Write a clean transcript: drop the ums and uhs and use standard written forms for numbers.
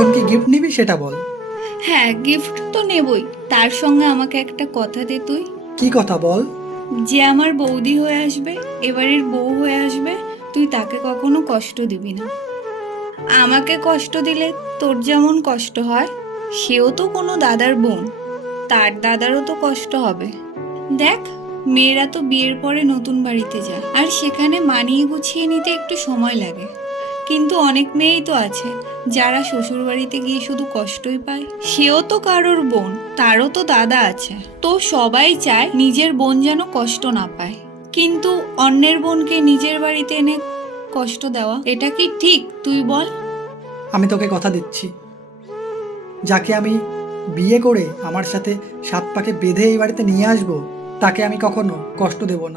এখন কি গিফট নিবি সেটা বল। হ্যাঁ, গিফট তো নেবই, তার সঙ্গে আমাকে একটা কথা দে তুই। কি কথা বল। যে আমার বৌদি হয়ে আসবে, এবারের বউ হয়ে আসবে, তুই তাকে কখনো কষ্ট দিবি না। আমাকে কষ্ট দিলে তোর যেমন কষ্ট হয়, সেও তো কোনো দাদার বোন, তার দাদারও তো কষ্ট হবে। দেখ, মেয়েরা তো বিয়ের পরে নতুন বাড়িতে যায়, আর সেখানে মানিয়ে গুছিয়ে নিতে একটু সময় লাগে। কিন্তু অনেক মেয়েই তো আছে যারা শ্বশুর বাড়িতে গিয়ে শুধু কষ্টই পায়। সেও তো কারোর বোন, তারও তো দাদা আছে। তো সবাই চায় নিজের বোন যেন কষ্ট না পায়, কিন্তু অন্যের বোনকে নিজের বাড়িতে এনে কষ্ট দেওয়া, এটা কি ঠিক তুই বল? আমি তোকে কথা দিচ্ছি, যাকে আমি বিয়ে করে আমার সাথে সাত পাকে বেঁধে এই বাড়িতে নিয়ে আসবো, তাকে আমি কখনো কষ্ট দেব না।